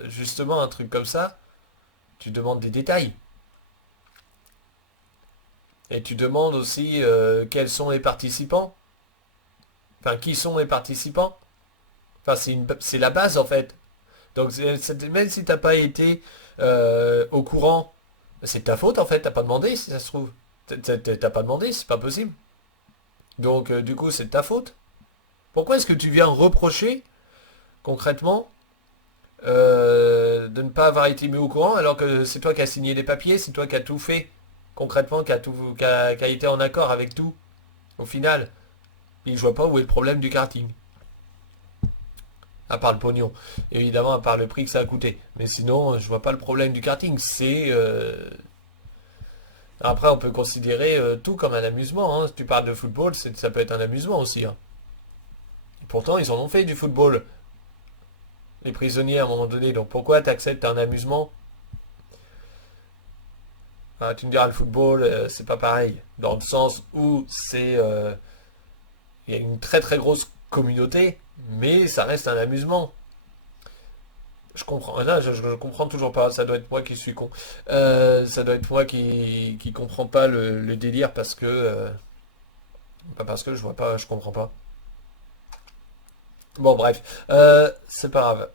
justement un truc comme ça, tu demandes des détails. Et tu demandes aussi quels sont les participants. Enfin, qui sont les participants. Enfin, c'est la base en fait. Donc même si t'as pas été au courant, c'est ta faute en fait, t'as pas demandé si ça se trouve. T'as pas demandé, c'est pas possible. Donc du coup, c'est de ta faute. Pourquoi est-ce que tu viens reprocher concrètement de ne pas avoir été mis au courant alors que c'est toi qui as signé les papiers, c'est toi qui as tout fait concrètement, qui a été en accord avec tout au final. Et je vois pas où est le problème du karting. À part le pognon. Évidemment, à part le prix que ça a coûté. Mais sinon, je vois pas le problème du karting. Après, on peut considérer tout comme un amusement. Hein. Si tu parles de football, ça peut être un amusement aussi. Hein. Pourtant, ils en ont fait du football. Les prisonniers à un moment donné. Donc pourquoi tu acceptes un amusement? Ah, tu me diras, le football, c'est pas pareil. Dans le sens où il y a une très très grosse communauté, mais ça reste un amusement. Je comprends. Là, je comprends toujours pas. Ça doit être moi qui suis con. Ça doit être moi qui comprends pas le délire parce que pas parce que je vois pas, je comprends pas. Bon, bref, c'est pas grave.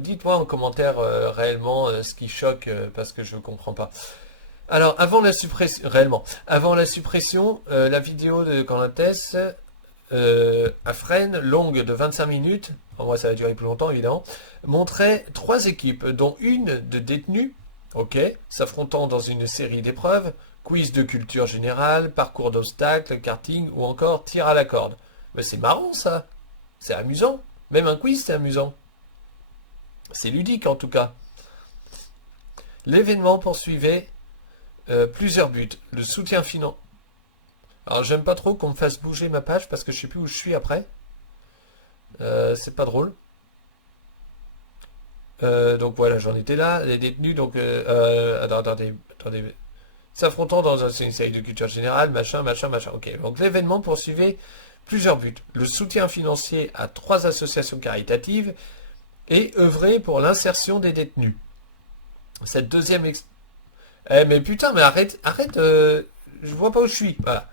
Dites-moi en commentaire réellement ce qui choque parce que je comprends pas. Alors, avant la suppression, la vidéo de Canlates à Fresnes, longue de 25 minutes, en moi ça va durer plus longtemps évidemment, montrait trois équipes, dont une de détenus, ok, s'affrontant dans une série d'épreuves, quiz de culture générale, parcours d'obstacles, karting ou encore tir à la corde. Mais c'est marrant ça, c'est amusant, même un quiz c'est amusant. C'est ludique en tout cas. L'événement poursuivait plusieurs buts, le soutien financier. Alors j'aime pas trop qu'on me fasse bouger ma page parce que je sais plus où je suis après. C'est pas drôle. Donc voilà, j'en étais là. Les détenus, donc attendez. S'affrontant dans une série de culture générale, machin. Ok. Donc l'événement poursuivait plusieurs buts. Le soutien financier à trois associations caritatives et œuvrer pour l'insertion des détenus. Cette deuxième mais putain, mais arrête, je vois pas où je suis. Voilà.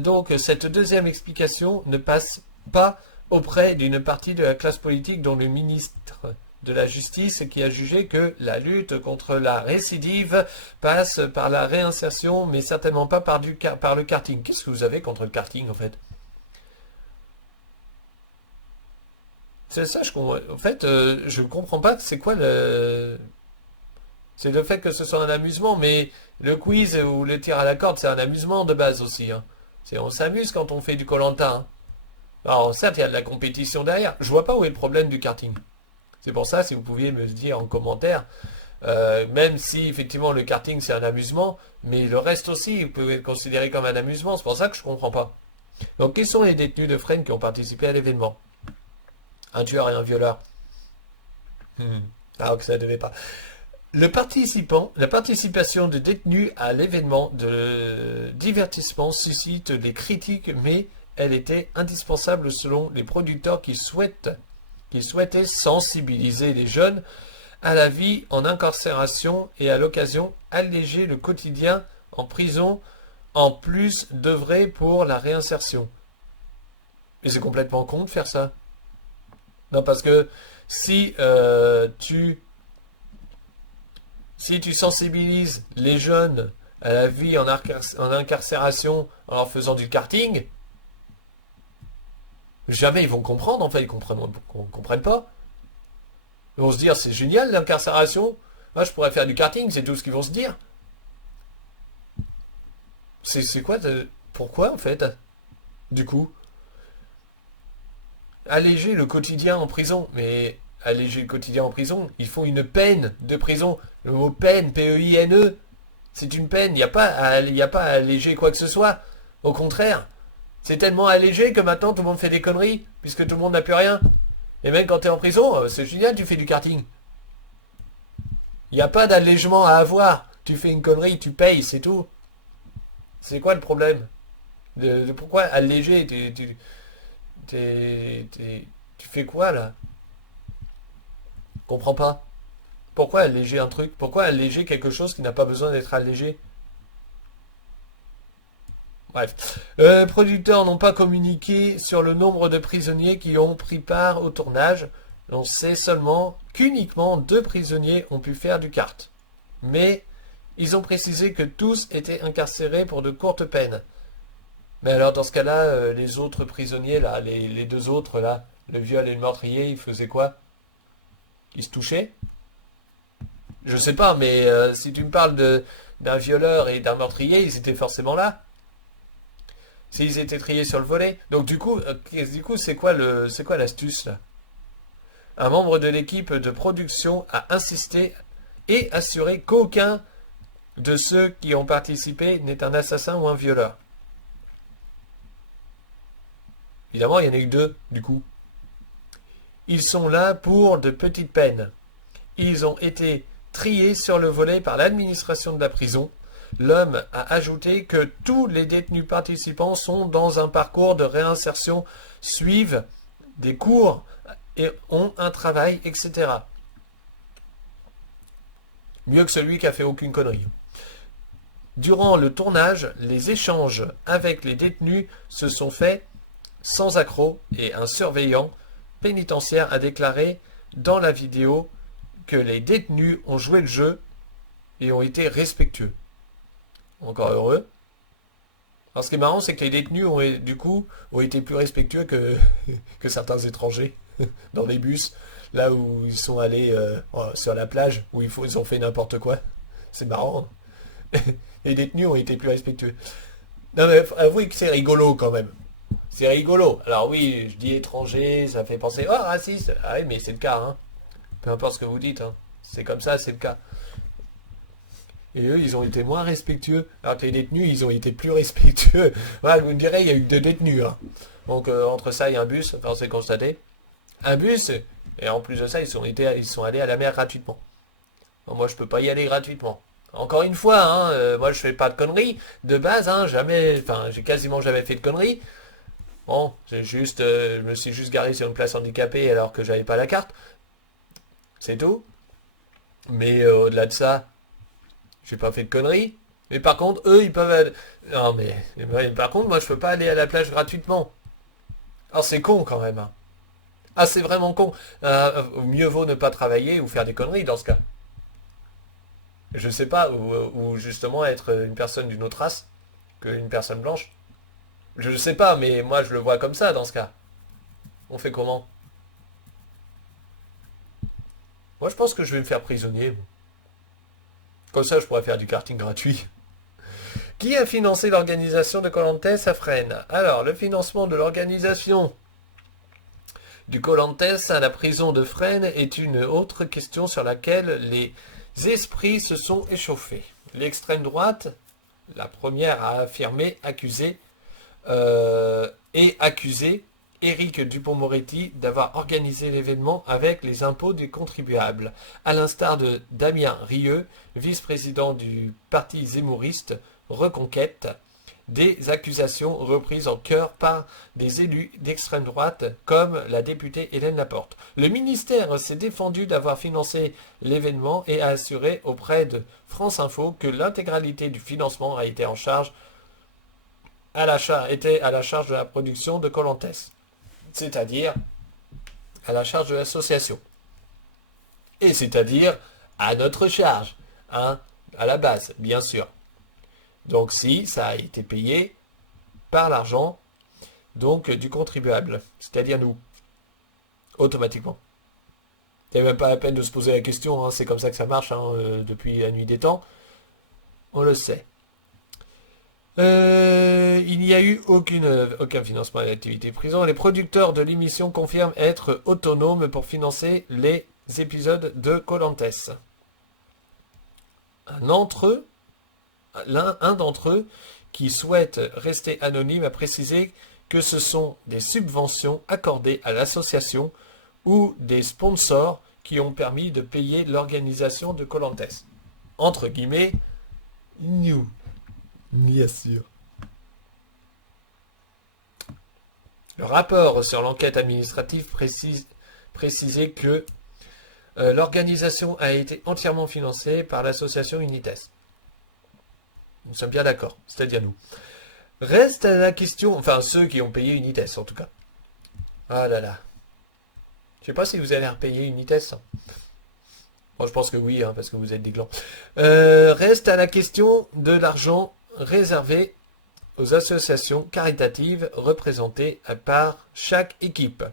Donc cette deuxième explication ne passe pas auprès d'une partie de la classe politique dont le ministre de la Justice qui a jugé que la lutte contre la récidive passe par la réinsertion mais certainement pas par le karting. Qu'est-ce que vous avez contre le karting en fait? C'est ça, en fait, je comprends pas c'est quoi le... C'est le fait que ce soit un amusement, mais le quiz ou le tir à la corde, c'est un amusement de base aussi. Hein. On s'amuse quand on fait du koh. Hein. Alors certes, il y a de la compétition derrière. Je vois pas où est le problème du karting. C'est pour ça, si vous pouviez me le dire en commentaire, même si effectivement le karting c'est un amusement, mais le reste aussi, vous pouvez le considérer comme un amusement. C'est pour ça que je comprends pas. Donc, quels sont les détenus de Fresnes qui ont participé à l'événement? Un tueur et un violeur. Alors que ça ne devait pas. La participation de détenus à l'événement de divertissement suscite des critiques, mais elle était indispensable selon les producteurs qui souhaitaient sensibiliser les jeunes à la vie en incarcération et à l'occasion alléger le quotidien en prison en plus d'œuvrer pour la réinsertion. Mais c'est complètement con de faire ça. Non, parce que si tu sensibilises les jeunes à la vie en incarcération en leur faisant du karting, jamais ils vont comprendre, en fait, ils comprennent pas. Ils vont se dire, c'est génial l'incarcération, Moi, je pourrais faire du karting, c'est tout ce qu'ils vont se dire. C'est quoi Pourquoi, en fait? Du coup, alléger le quotidien en prison. Mais alléger le quotidien en prison, ils font une peine de prison. Le mot peine, P-E-I-N-E, c'est une peine. Il y a pas à alléger quoi que ce soit. Au contraire, c'est tellement allégé que maintenant tout le monde fait des conneries, puisque tout le monde n'a plus rien. Et même quand t'es en prison, c'est génial, tu fais du karting. Il n'y a pas d'allègement à avoir. Tu fais une connerie, tu payes, c'est tout. C'est quoi le problème pourquoi alléger tu fais quoi là? Comprends pas. Pourquoi alléger un truc? Pourquoi alléger quelque chose qui n'a pas besoin d'être allégé? Bref. Producteurs n'ont pas communiqué sur le nombre de prisonniers qui ont pris part au tournage. On sait seulement qu'uniquement 2 prisonniers ont pu faire du kart. Mais ils ont précisé que tous étaient incarcérés pour de courtes peines. Mais alors dans ce cas-là, les autres prisonniers, là, les 2 autres, là, le viol et le meurtrier, ils faisaient quoi? Ils se touchaient? Je sais pas, mais si tu me parles d'un violeur et d'un meurtrier, ils étaient forcément là. S'ils étaient triés sur le volet. Donc du coup, c'est quoi l'astuce là? Un membre de l'équipe de production a insisté et assuré qu'aucun de ceux qui ont participé n'est un assassin ou un violeur. Évidemment, il n'y en a eu 2, du coup. Ils sont là pour de petites peines. Ils ont été triés sur le volet par l'administration de la prison. L'homme a ajouté que tous les détenus participants sont dans un parcours de réinsertion, suivent des cours et ont un travail, etc. Mieux que celui qui a fait aucune connerie. Durant le tournage, les échanges avec les détenus se sont faits sans accroc et un surveillant pénitentiaire a déclaré dans la vidéo que les détenus ont joué le jeu et ont été respectueux. Encore heureux. Alors ce qui est marrant, c'est que les détenus ont été plus respectueux que certains étrangers dans les bus, là où ils sont allés sur la plage, où ils ont fait n'importe quoi. C'est marrant. Hein. Les détenus ont été plus respectueux. Non mais avouez que c'est rigolo quand même. C'est rigolo. Alors oui, je dis étranger, ça fait penser, oh raciste. Ah oui, mais c'est le cas, hein. Peu importe ce que vous dites, hein. C'est comme ça, c'est le cas. Et eux, ils ont été moins respectueux. Alors que les détenus, ils ont été plus respectueux. Voilà, vous me direz, il y a eu 2 détenus. Hein. Donc entre ça et un bus, enfin c'est constaté. Un bus, et en plus de ça, ils sont allés à la mer gratuitement. Bon, moi, je peux pas y aller gratuitement. Encore une fois, hein, moi je fais pas de conneries de base, hein, jamais, enfin j'ai quasiment jamais fait de conneries. Bon, je me suis juste garé sur une place handicapée alors que j'avais pas la carte. C'est tout. Mais au-delà de ça, j'ai pas fait de conneries. Mais par contre, eux, ils peuvent... Non mais par contre, moi je peux pas aller à la plage gratuitement. Alors c'est con quand même. Hein. Ah c'est vraiment con. Mieux vaut ne pas travailler ou faire des conneries dans ce cas. Je sais pas, ou justement être une personne d'une autre race qu'une personne blanche. Je ne sais pas, mais moi je le vois comme ça dans ce cas. On fait comment? Moi je pense que je vais me faire prisonnier. Comme ça je pourrais faire du karting gratuit. Qui a financé l'organisation de koh à Fresnes? Alors, le financement de l'organisation du koh à la prison de Fresnes est une autre question sur laquelle les esprits se sont échauffés. L'extrême droite, la première à affirmer, accusé Éric Dupond-Moretti d'avoir organisé l'événement avec les impôts des contribuables, à l'instar de Damien Rieu, vice-président du parti zémouriste Reconquête, des accusations reprises en chœur par des élus d'extrême droite comme la députée Hélène Laporte. Le ministère s'est défendu d'avoir financé l'événement et a assuré auprès de France Info que l'intégralité du financement a été était à la charge de la production de koh, c'est-à-dire à la charge de l'association. Et c'est-à-dire à notre charge, hein, à la base, bien sûr. Donc si, ça a été payé par l'argent donc du contribuable, c'est-à-dire nous, automatiquement. Il n'y a même pas la peine de se poser la question, hein, c'est comme ça que ça marche hein, depuis la nuit des temps. On le sait. Il n'y a eu aucun financement à l'activité prison. Les producteurs de l'émission confirment être autonomes pour financer les épisodes de Koh-Lanta. Un d'entre eux, qui souhaite rester anonyme, a précisé que ce sont des subventions accordées à l'association ou des sponsors qui ont permis de payer l'organisation de Koh-Lanta. Entre guillemets, nous. Bien sûr. Le rapport sur l'enquête administrative précisait que l'organisation a été entièrement financée par l'association Unites. Nous sommes bien d'accord, c'est-à-dire nous. Reste la question, enfin ceux qui ont payé Unites en tout cas. Ah là là. Je sais pas si vous allez repayer Unites. Bon, je pense que oui, hein, parce que vous êtes des glands. Reste à la question de l'argent réservé aux associations caritatives représentées par chaque équipe.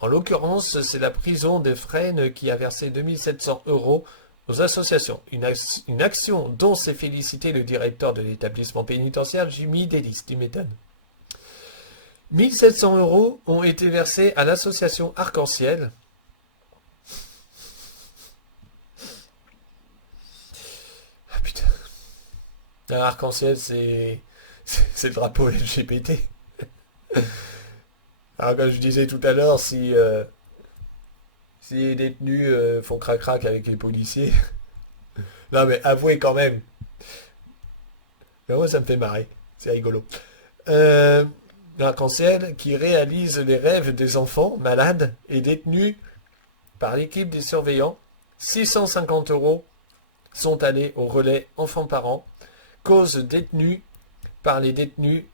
En l'occurrence, c'est la prison de Fresnes qui a versé 2700 € aux associations. Une action dont s'est félicité le directeur de l'établissement pénitentiaire, Jimmy Delis, tu m'étonnes. 1700 € ont été versés à l'association Arc-en-Ciel. Ah putain. Arc-en-Ciel, c'est le drapeau LGBT. Alors comme je disais tout à l'heure, si les détenus font crac-crac avec les policiers... Non mais avouez quand même. Mais moi ça me fait marrer. C'est rigolo. L'arc-en-ciel qui réalise les rêves des enfants malades et détenus par l'équipe des surveillants. 650 € sont allés au relais enfants-parents. Cause soutenue par les détenus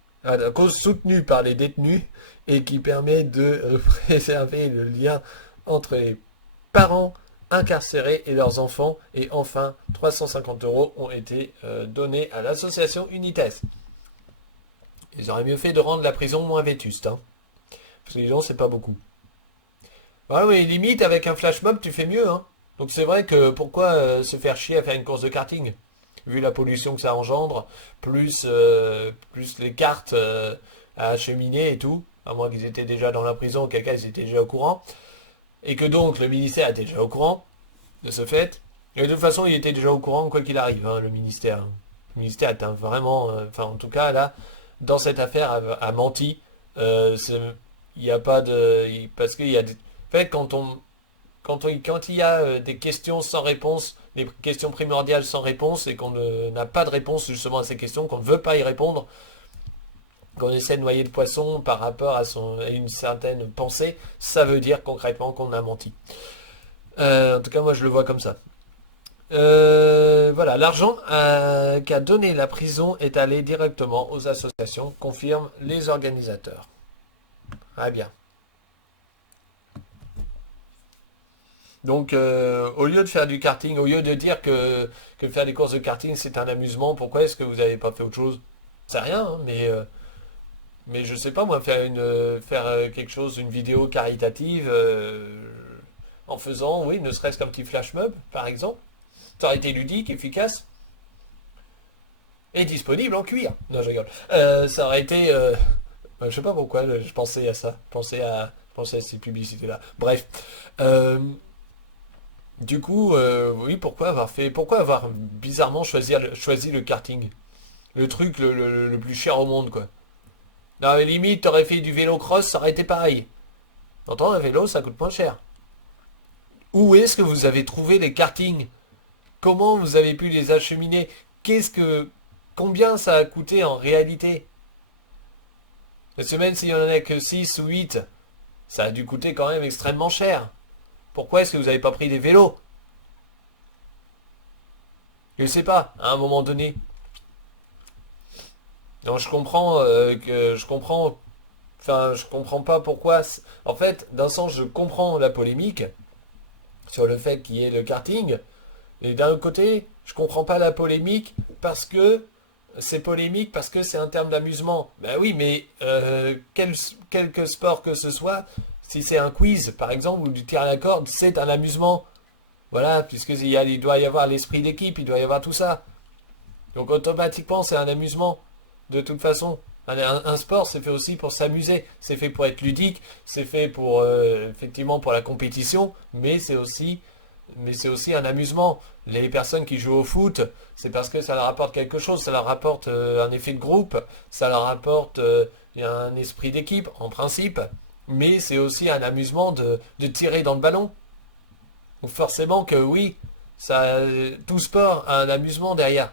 et qui permet de préserver le lien entre les parents incarcérés et leurs enfants. Et enfin, 350 € ont été donnés à l'association Unites. Ils auraient mieux fait de rendre la prison moins vétuste. Hein. Parce que disons, c'est pas beaucoup. Ouais, mais limite, avec un flash mob, tu fais mieux. Hein. Donc c'est vrai que pourquoi se faire chier à faire une course de karting vu la pollution que ça engendre, plus les cartes à acheminer et tout, à moins qu'ils étaient déjà dans la prison, auquel cas ils étaient déjà au courant, et que donc le ministère était déjà au courant de ce fait. Et de toute façon, il était déjà au courant quoi qu'il arrive, hein, le ministère. Le ministère est vraiment, enfin en tout cas là, dans cette affaire, a menti. Il n'y a pas de, parce qu'il y a, en fait, quand il y a des questions sans réponse, des questions primordiales sans réponse, et qu'on n'a pas de réponse justement à ces questions, qu'on ne veut pas y répondre, qu'on essaie de noyer le poisson par rapport à une certaine pensée, ça veut dire concrètement qu'on a menti. En tout cas, moi je le vois comme ça. Voilà, l'argent qu'a donné la prison est allé directement aux associations, confirment les organisateurs. Ah bien. Donc, au lieu de faire du karting, au lieu de dire que faire des courses de karting c'est un amusement, pourquoi est-ce que vous n'avez pas fait autre chose? C'est rien, hein, mais je sais pas moi, faire quelque chose, une vidéo caritative, en faisant, oui, ne serait-ce qu'un petit flash mob, par exemple. Ça aurait été ludique, efficace, et disponible en cuir. Non, je rigole. Ça aurait été... je sais pas pourquoi, je pensais à ça. Je pensais à ces publicités-là. Bref. Du coup, oui, pourquoi avoir bizarrement choisi le karting? Le truc le plus cher au monde, quoi. Non, mais limite, t'aurais fait du vélo cross, ça aurait été pareil. T'entends, un vélo, ça coûte moins cher. Où est-ce que vous avez trouvé les kartings? Comment vous avez pu les acheminer? Combien ça a coûté en réalité? Parce que même s'il y en a que 6 ou 8, ça a dû coûter quand même extrêmement cher. Pourquoi est-ce que vous n'avez pas pris des vélos? Je ne sais pas, à un moment donné. Non, je comprends enfin, je comprends pas pourquoi. En fait, d'un sens, je comprends la polémique sur le fait qu'il y ait le karting, et d'un autre côté, je comprends pas la polémique parce que c'est polémique parce que c'est un terme d'amusement. Ben oui, mais quelque sport que ce soit, Si c'est un quiz, par exemple, ou du tir à la corde, c'est un amusement. Voilà, puisqu'il doit y avoir l'esprit d'équipe, il doit y avoir tout ça. Donc automatiquement, c'est un amusement, de toute façon. Un sport, c'est fait aussi pour s'amuser, c'est fait pour être ludique, c'est fait pour, effectivement, pour la compétition, mais c'est aussi un amusement. Les personnes qui jouent au foot, c'est parce que ça leur apporte quelque chose, ça leur apporte un effet de groupe, ça leur apporte un esprit d'équipe, en principe, mais c'est aussi un amusement de tirer dans le ballon. Donc forcément que oui, tout sport a un amusement derrière,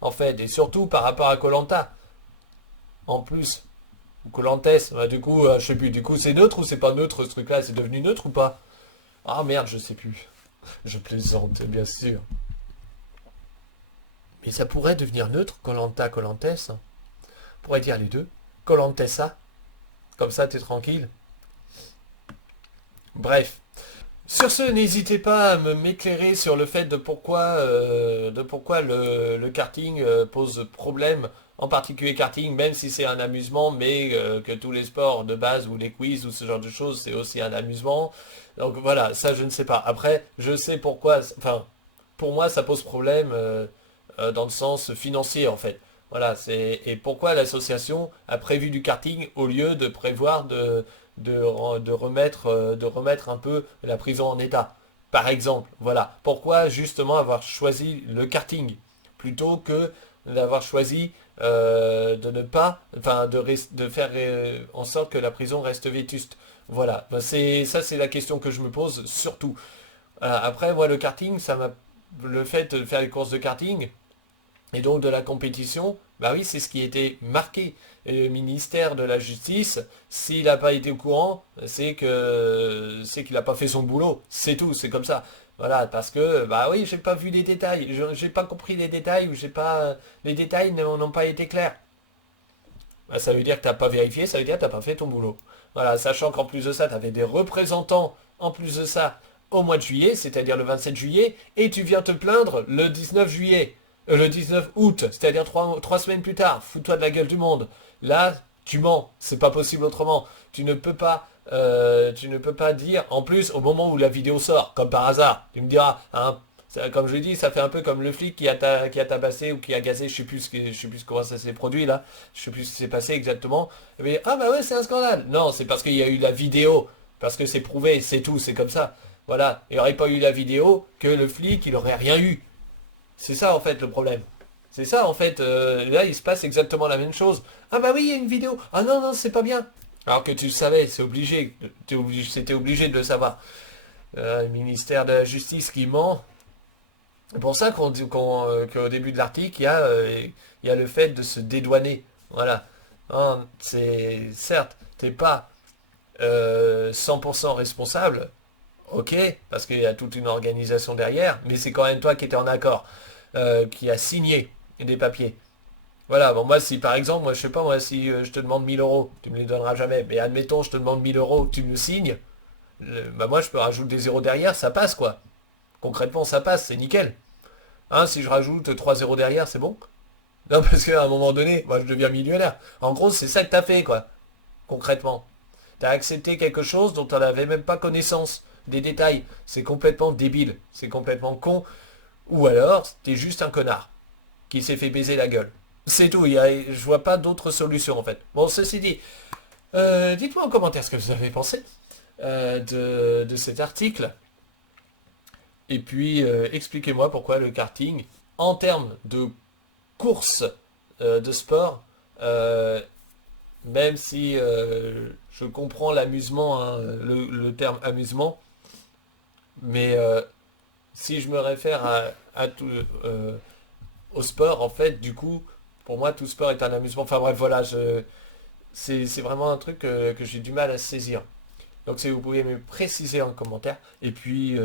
en fait, et surtout par rapport à koh en plus, ou koh du coup, je sais plus, du coup c'est neutre ou c'est pas neutre ce truc-là, c'est devenu neutre ou pas? Ah merde, je sais plus. Je plaisante, bien sûr. Mais ça pourrait devenir neutre, koh On pourrait dire les deux. koh comme ça t'es tranquille. Bref. Sur ce, n'hésitez pas à m'éclairer sur le fait de pourquoi le karting pose problème, en particulier karting, même si c'est un amusement, mais que tous les sports de base ou les quiz ou ce genre de choses, c'est aussi un amusement. Donc voilà, ça je ne sais pas. Après, je sais pourquoi, enfin, pour moi ça pose problème dans le sens financier en fait. Voilà, et pourquoi l'association a prévu du karting au lieu de prévoir de remettre un peu la prison en état. Par exemple, voilà. Pourquoi justement avoir choisi le karting plutôt que d'avoir choisi de ne pas, enfin de faire en sorte que la prison reste vétuste. Voilà. Ben, c'est la question que je me pose surtout. Après, moi, le karting, le fait de faire les courses de karting, et donc de la compétition, bah oui, c'est ce qui était marqué. Et le ministère de la Justice, s'il n'a pas été au courant, c'est qu'il n'a pas fait son boulot. C'est tout, c'est comme ça. Voilà, parce que bah oui, j'ai pas vu les détails, j'ai pas compris les détails ou j'ai pas les détails n'ont pas été clairs. Bah, ça veut dire que t'as pas vérifié, ça veut dire que t'as pas fait ton boulot. Voilà, sachant qu'en plus de ça, tu avais des représentants en plus de ça au mois de juillet, c'est-à-dire le 27 juillet, et tu viens te plaindre le 19 juillet, le 19 août, c'est-à-dire trois semaines plus tard. Fous-toi de la gueule du monde. Là, tu mens, c'est pas possible autrement. Tu ne peux pas dire, en plus, au moment où la vidéo sort, comme par hasard, tu me diras, hein, comme je l'ai dit, ça fait un peu comme le flic qui a tabassé ou qui a gazé, je sais plus comment ça s'est produit là, je sais plus ce qui s'est passé exactement. Mais ah bah ouais, c'est un scandale. Non, c'est parce qu'il y a eu la vidéo, parce que c'est prouvé, c'est tout, c'est comme ça. Voilà, il n'y aurait pas eu la vidéo que le flic, il aurait rien eu. C'est ça en fait le problème. C'est ça en fait, là il se passe exactement la même chose. Ah bah oui, il y a une vidéo. Ah non, non, c'est pas bien. Alors que tu le savais, c'était obligé de le savoir. Le ministère de la Justice qui ment. C'est pour ça qu'au début de l'article, il y a le fait de se dédouaner. Voilà. Hein, certes, t'es pas 100% responsable, ok, parce qu'il y a toute une organisation derrière, mais c'est quand même toi qui étais en accord, qui a signé des papiers. Voilà, bon moi si par exemple, moi je sais pas, moi si je te demande 1000 euros, tu me les donneras jamais, mais admettons je te demande 1000 euros, tu me le signes, bah moi je peux rajouter des zéros derrière, ça passe quoi. Concrètement ça passe, c'est nickel. Hein, si je rajoute 3 zéros derrière, c'est bon? Non, parce qu'à un moment donné, moi je deviens millionnaire. En gros, c'est ça que t'as fait, quoi. Concrètement. T'as accepté quelque chose dont t'en avais même pas connaissance. Des détails. C'est complètement débile. C'est complètement con. Ou alors, t'es juste un connard qui s'est fait baiser la gueule. C'est tout. Je vois pas d'autre solution, en fait. Bon, ceci dit, dites-moi en commentaire ce que vous avez pensé de cet article. Et puis, expliquez-moi pourquoi le karting, en termes de course de sport, même si je comprends l'amusement, hein, le terme amusement, mais si je me réfère à tout, au sport, en fait, du coup, pour moi, tout sport est un amusement. Enfin bref, voilà, c'est vraiment un truc que j'ai du mal à saisir. Donc si vous pouvez me préciser en commentaire. Et puis,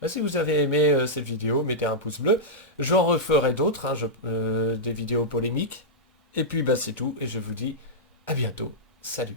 bah, si vous avez aimé cette vidéo, mettez un pouce bleu. J'en referai d'autres, hein, des vidéos polémiques. Et puis, bah, c'est tout. Et je vous dis à bientôt. Salut.